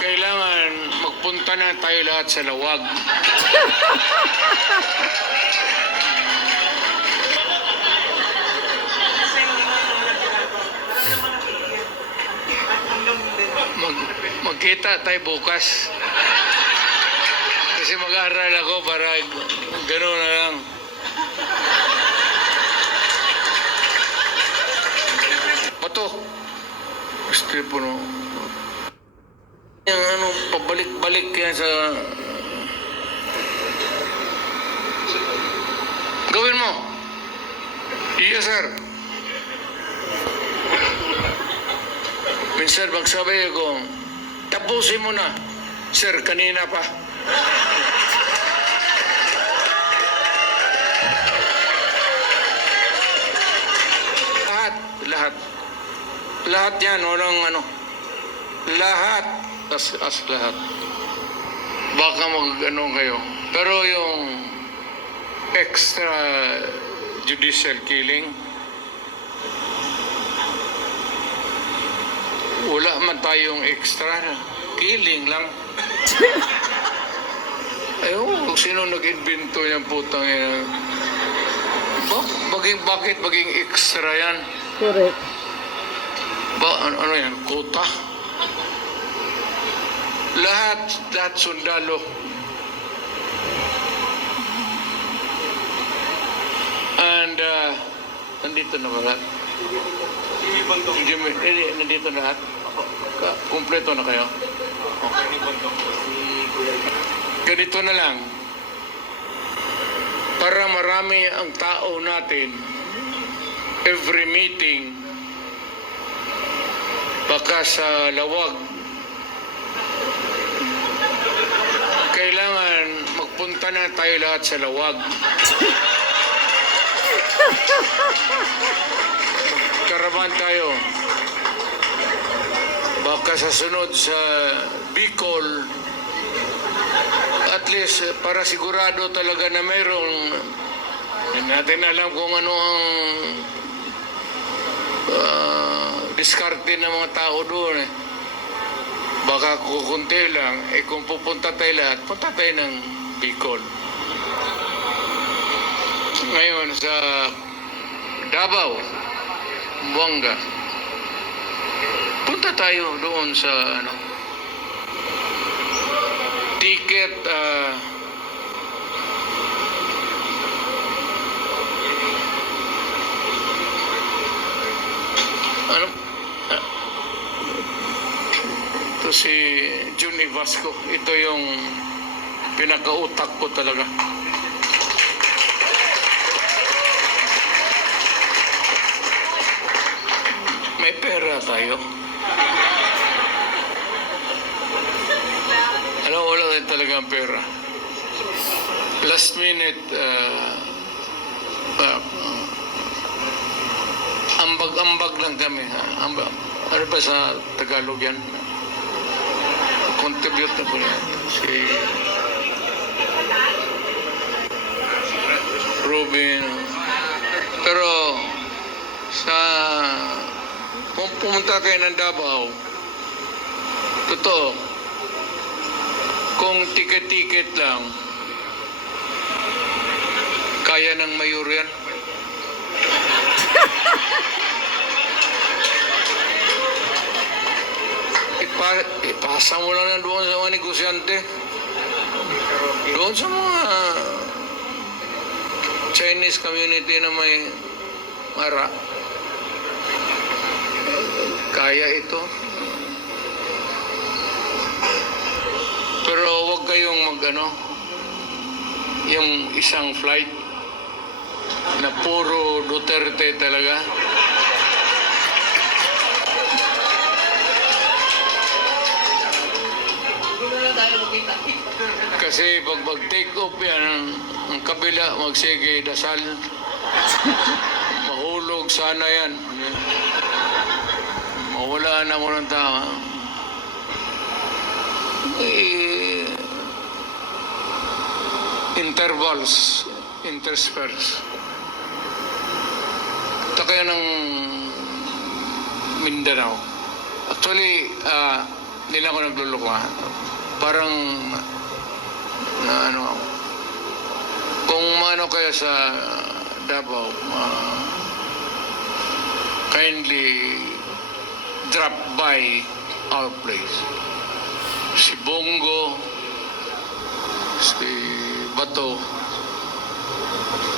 Kailangan magpunta na tayo lahat sa Lawag. Magkita tayo bukas. Kasi mag-aaral ako para gano'n na lang. Bato. Gusto po no. Yung ano, pabalik-balik yan sa... Gawin mo. Yes, sir. Minsan magsabi ko, tapusin mo na. Sir, kanina pa. Lahat yan, walang ano. Lahat. As lahat. Baka mag-ano kayo. Pero yung extra judicial killing, wala man tayong extra. Killing lang. Ayun, sino nag-invento yan putang yan? Bakit maging extra yan? Correct. Ano yan? Kota? Lahat sundalo. And, nandito na ba lahat? Nandito na lahat? Kumpleto na kayo? Okay. Ganito na lang. Para marami ang tao natin, every meeting, baka sa Lawag, kailangan magpunta na tayo lahat sa Lawag. Karaban tayo. Baka sa sunod sa Bicol, at least para sigurado talaga na mayroong, hindi natin alam kung ano ang diskarte ng mga tao doon. Baka kukunti lang, kung pupunta tayo lahat, punta tayo ng Bicol. Ngayon sa Davao, Buanga, punta tayo doon sa ano, ticket, ano, ito si Johnny Vasco. Ito yung pinakautak ko talaga. May pera tayo. Alam, wala rin talaga ang pera. Last minute, ambag-ambag lang kami. Ano ba sa Tagalog yan? Contribute na po niya. Si Robin. Pero kung pumunta kayo ng Davao, totoo, kung ticket-ticket lang, kaya ng mayor yan. Ipasa mo lang doon sa mga negosyante. Doon sa mga Chinese community na may mara. Kaya ito. Pero huwag kayong yung isang flight na puro Duterte talaga. Kasi pag mag-take off yan, ang kabila magsige dasal. Mahulog sana yan. Mawala na mo ng tama. Intervals, intersperse. Ito kaya ng Mindanao. Actually, hindi na ako nagluloko ha. Parang, na ano, kung maano kayo sa Davao, kindly drop by our place. Si Bongo, si Bato.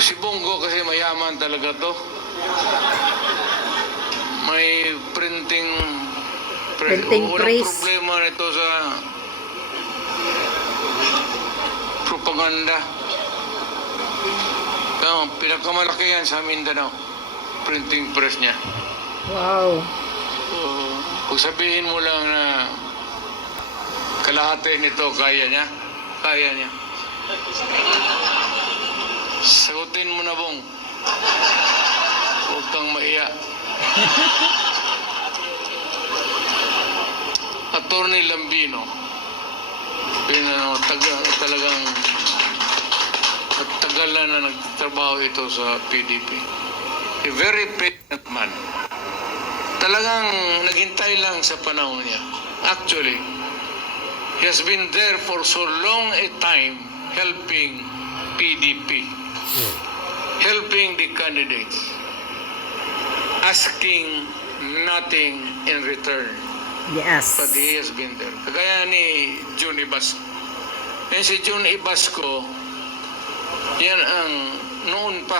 Si Bongo kasi mayaman talaga to. May printing Printing Walang press. problema nito sa propaganda. Pinakamalaki yan sa Mindanao. Printing press niya. Wow. Kung sabihin mo lang na kalahati nito, kaya niya. Kaya niya. Sagutin mo na, Bong. Huwag kang maiya. Attorney Lambino, talagang tagal na nagtatrabaho ito sa PDP. A very patient man. Talagang naghintay lang sa panahon niya. Actually, he has been there for so long a time helping PDP, helping the candidates, asking nothing in return. Yes. But he has been there. Kagaya ni Jun Ibasco. Eh si Jun Ibasco, yan ang noon pa.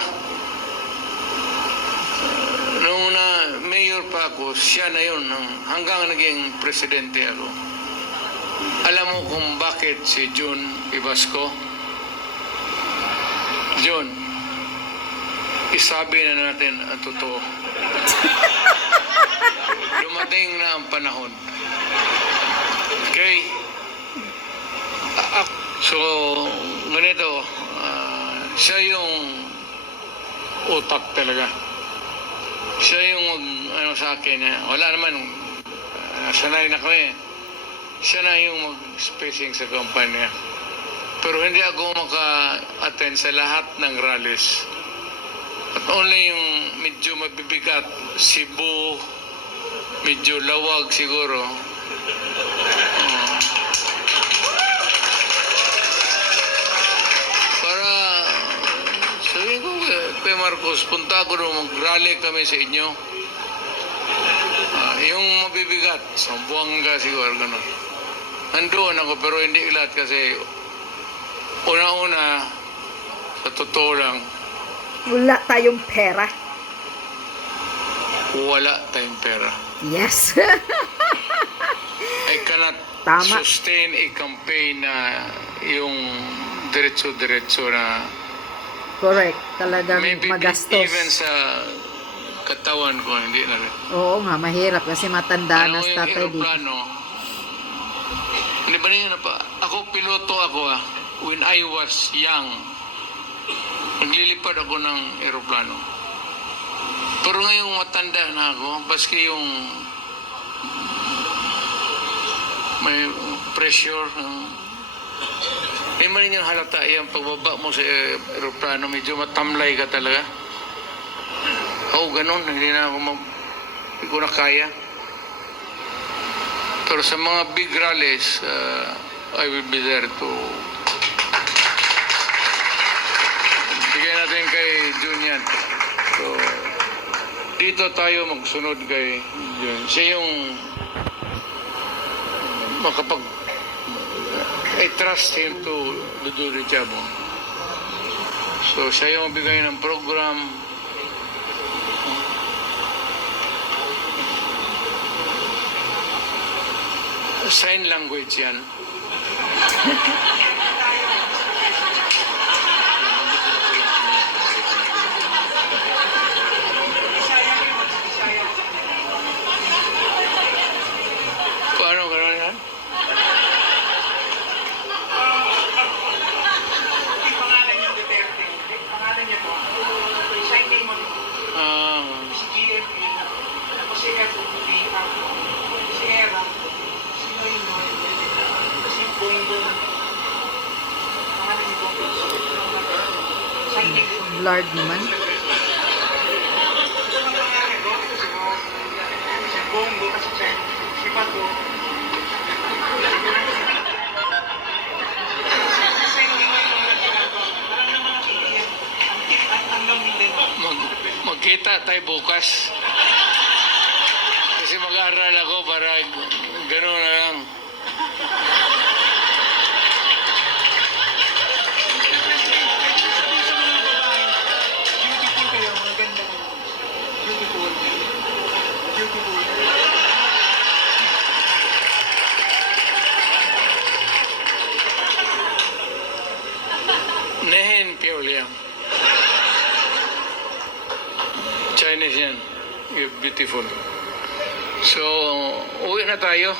Noong na mayor pa ako, siya na yun. Hanggang naging presidente ako. Alam mo kung bakit si Jun Ibasco? Jun, isabi na natin ang totoo. Dumating na ang panahon. Okay? So, ganito, siya yung utak talaga. Siya yung sa akin, wala naman, sanay na kami. Siya na yung mag-spacing sa kampanya. Pero hindi ako maka-attend sa lahat ng rallies. At only yung medyo mabibigat, Cebu, medyo lawag siguro. Para sabihin ko kay Marcos, punta ako doon, mag-rally kami sa inyo. Yung mabibigat, Sambuanga siguro, gano'n. Nandoon ako, pero hindi lahat kasi una-una, sa totoo lang, Wala tayong pera. wala tayong pera. Yes. I cannot Tama. sustain a campaign na yung diretso-diretso na Correct. Talagang maybe magastos. even sa katawan ko, hindi na rin. Oo nga, mahirap kasi matanda na Ano sa yung tatay dito. aeroplano, hindi ba niya na pa? Ako, piloto ako when I was young. Naglilipad ako ng aeroplano. Pero ngayong matanda na ako, baski yung may pressure, hindi man ninyong halata yung pagbaba mo sa aeroplano, medyo matamlay ka talaga. Oo, ganun, hindi ko na kaya. Pero sa mga big rallies, I will be there to bigay natin kay Junian. So, dito tayo magsunod kay Jun. Siya yung I trust him to do the job. So, siya yung bigay ng program. Sign language yan. Paano gano'n yan? Pangalan niya Duterte. Pangalan niya po. Sign name mo. Si GMP. Tapos si FB. Si Era. Si Noynoy. Si Bongo. Pangalan niya Bongo. Sign name mo. Lord naman. Ito ang pangalan ko. Si Bongo kasi si Magkita tayo bukas. Kasi mag-aaral ako para gano'n na lang. Sabi sa mga babae, beautiful kayo, mga ganda mo. Beautiful. Beautiful. Nehen Piao Liang. Chinese yan. You're beautiful. So, uwi na tayo.